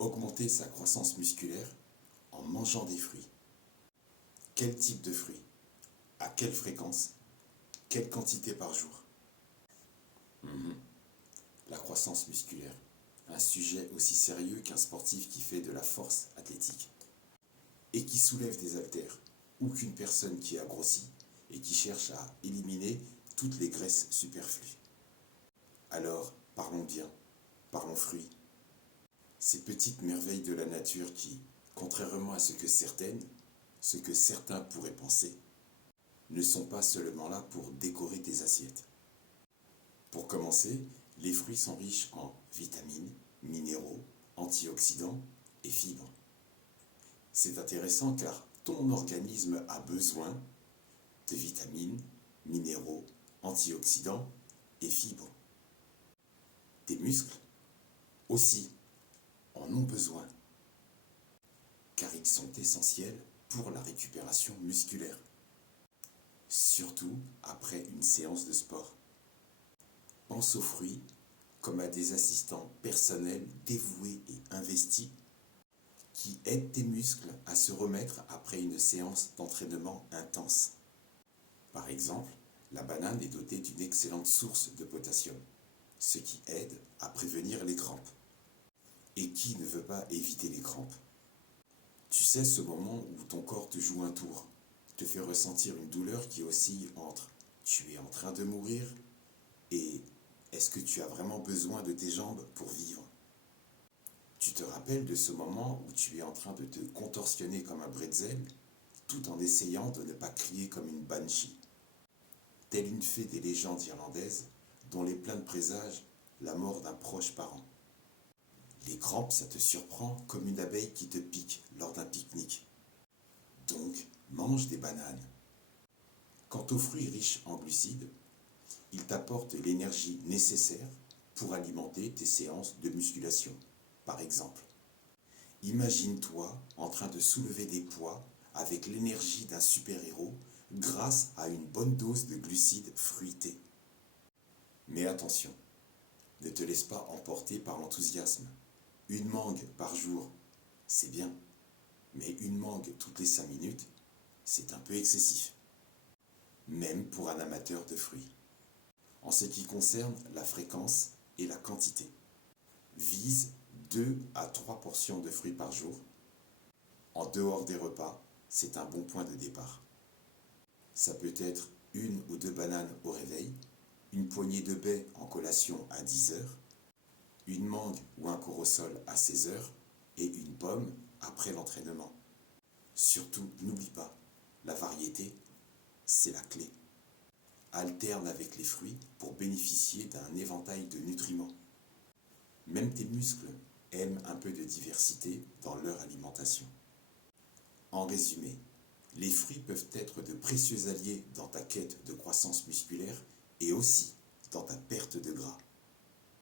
Augmenter sa croissance musculaire en mangeant des fruits. Quel type de fruits? À quelle fréquence? Quelle quantité par jour? La croissance musculaire, un sujet aussi sérieux qu'un sportif qui fait de la force athlétique et qui soulève des haltères, ou qu'une personne qui a grossi et qui cherche à éliminer toutes les graisses superflues. Alors, parlons bien, parlons fruits. Ces petites merveilles de la nature qui, contrairement à ce que certains pourraient penser, ne sont pas seulement là pour décorer tes assiettes. Pour commencer, les fruits sont riches en vitamines, minéraux, antioxydants et fibres. C'est intéressant car ton organisme a besoin de vitamines, minéraux, antioxydants et fibres. Tes muscles aussi en ont besoin car ils sont essentiels pour la récupération musculaire, surtout après une séance de sport. Pense aux fruits comme à des assistants personnels dévoués et investis qui aident tes muscles à se remettre après une séance d'entraînement intense. Par exemple, la banane est dotée d'une excellente source de potassium, ce qui aide à prévenir les crampes. Et qui ne veut pas éviter les crampes? Tu sais, ce moment où ton corps te joue un tour, te fait ressentir une douleur qui oscille entre « tu es en train de mourir » et « est-ce que tu as vraiment besoin de tes jambes pour vivre ?» Tu te rappelles de ce moment où tu es en train de te contorsionner comme un bretzel, tout en essayant de ne pas crier comme une banshee, telle une fée des légendes irlandaises dont les plaintes présagent la mort d'un proche parent. Les crampes, ça te surprend comme une abeille qui te pique lors d'un pique-nique. Donc, mange des bananes. Quant aux fruits riches en glucides, ils t'apportent l'énergie nécessaire pour alimenter tes séances de musculation. Par exemple, imagine-toi en train de soulever des poids avec l'énergie d'un super-héros grâce à une bonne dose de glucides fruités. Mais attention, ne te laisse pas emporter par l'enthousiasme. Une mangue par jour, c'est bien, mais une mangue toutes les 5 minutes, c'est un peu excessif, même pour un amateur de fruits. En ce qui concerne la fréquence et la quantité, vise 2 à 3 portions de fruits par jour. En dehors des repas, c'est un bon point de départ. Ça peut être 1 ou 2 bananes au réveil, une poignée de baies en collation à 10 heures, une mangue ou un corosol à 16 heures et une pomme après l'entraînement. Surtout, n'oublie pas, la variété, c'est la clé. Alterne avec les fruits pour bénéficier d'un éventail de nutriments. Même tes muscles aiment un peu de diversité dans leur alimentation. En résumé, les fruits peuvent être de précieux alliés dans ta quête de croissance musculaire et aussi dans ta perte de gras.